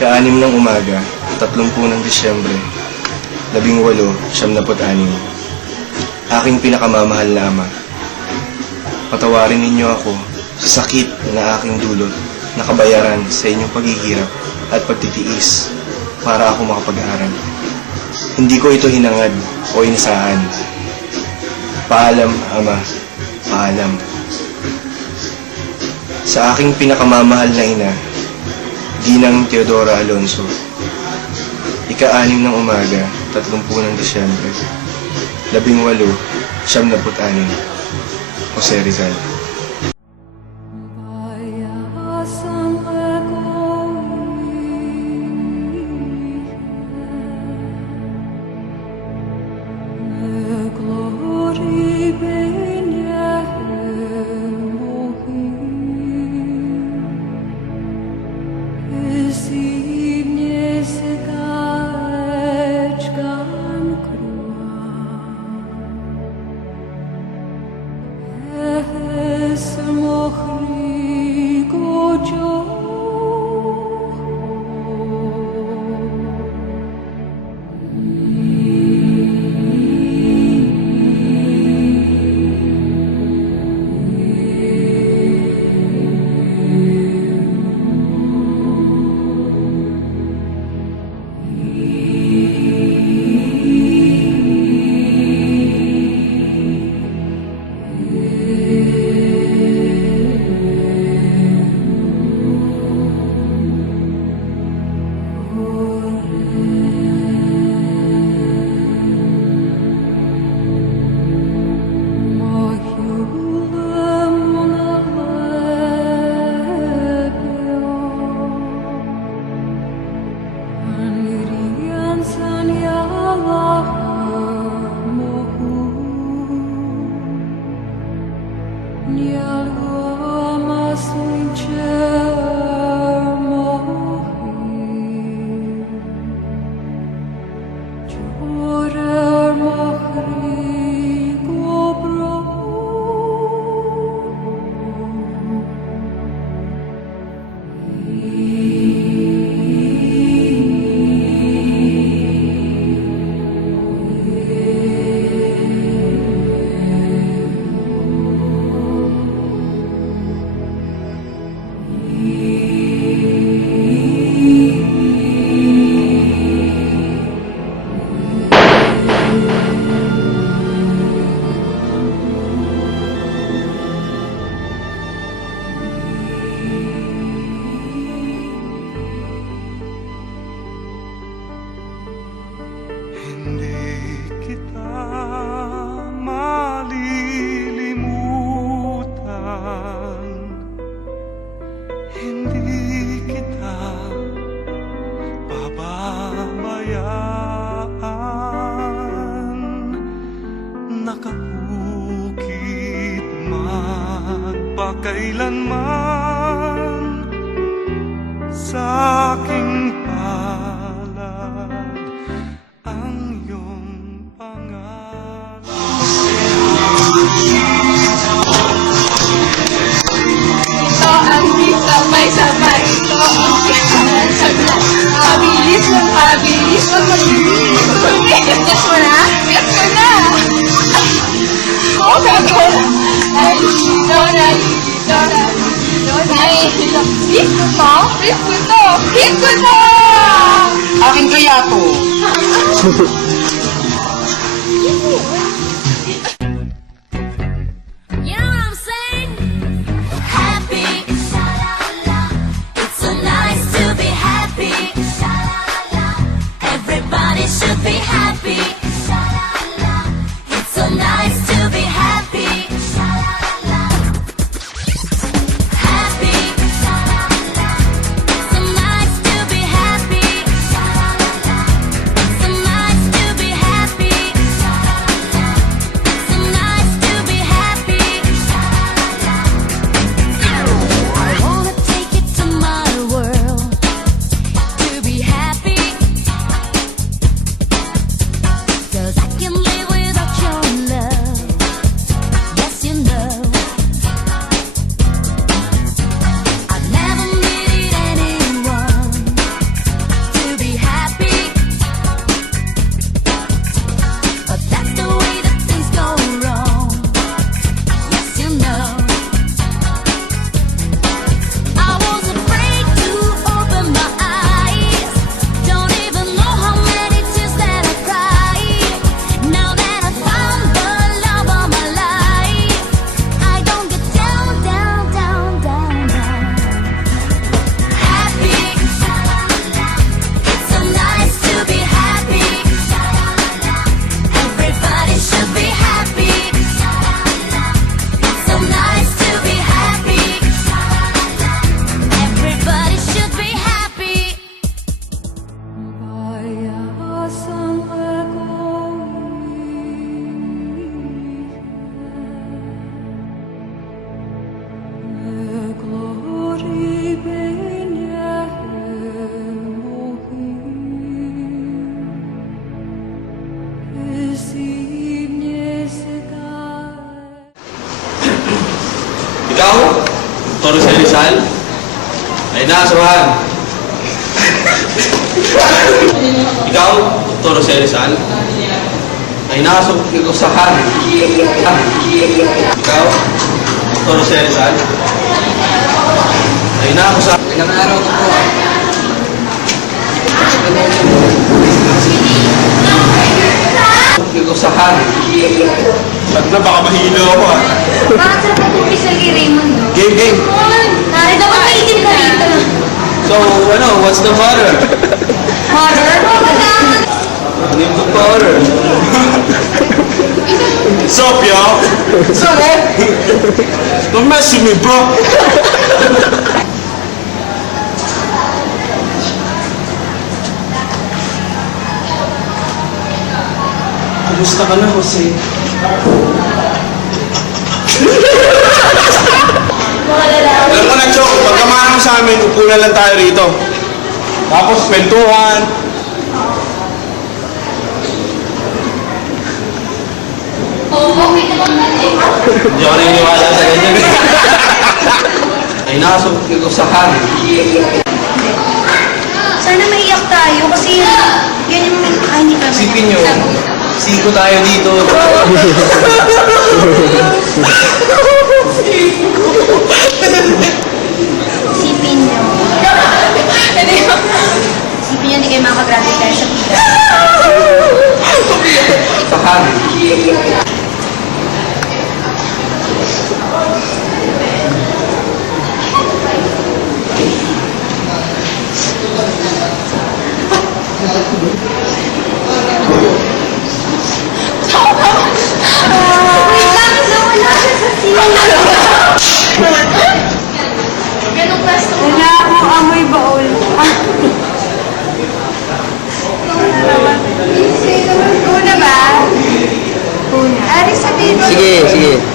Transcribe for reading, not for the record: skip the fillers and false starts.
Ika-6 ng umaga, 30 ng Disyembre, 1876. Aking pinakamamahal na ama, patawarin ninyo ako sa sakit na aking dulot na kabayaran sa inyong paghihirap at pagtitiis para ako makapag-aral. Hindi ko ito hinangad o inasahan. Paalam, Ama, paalam. Sa aking pinakamamahal na ina, Ginang Teodora Alonso, Ika-6 ng umaga, 30 ng Disyembre, 1876. Jose Rizal. Nakahukit magpakailanman sa aking palad ang iyong pangalan. Ito ang sabay-sabay. Ito ang sabay-sabay. Pabilis ng pabilis. Pabilis. Guess mo na? Guess mo na. Hit ko to! Akin kaya to. You know what I'm saying? Happy, sha-la-la. It's so nice to be happy, sha-la-la. Everybody should be happy, sha-la-la. It's so nice to be happy, sha-la-la. Happy, sha-la-la. So nice to be happy, sha-la-la. So nice to be happy, sha-la-la. Rizal? Ay na, samahan. Ikaw, Dr. Jose Rizal? Ay na, samahan. Ikaw, Dr. Jose Rizal? Ay na, samahan. Ilang araw na po. Samahan. Pag na, baka mahilo ako ah. Bakit sa pag-umpisa kay Raymond, no? Game, game. Narito ka maitim ka rito. So, ano, what's the matter? Horror? Ano yung matter? What's up, y'all? So, Don't mess with me, bro. Kumusta ka na, Jose? Alam mo na, Chok, pagkamahan mo sa amin, upo na lang tayo rito. Tapos, kwentuhan. Hindi ako naniniwala sa ganyan. Ay, nakasusahan. Sana maiyak tayo kasi yan yung... Ay, hindi pa. Isipin nyo, siko tayo dito. Isipin nyo. Isipin nyo, hindi kayo makagraduate tayo sa pila. Sahan. Wait lang, wala siya sa sila. Ganun gusto mo. Wala akong amoy baol. Una ba? Una. Ari sabihin mo. sige.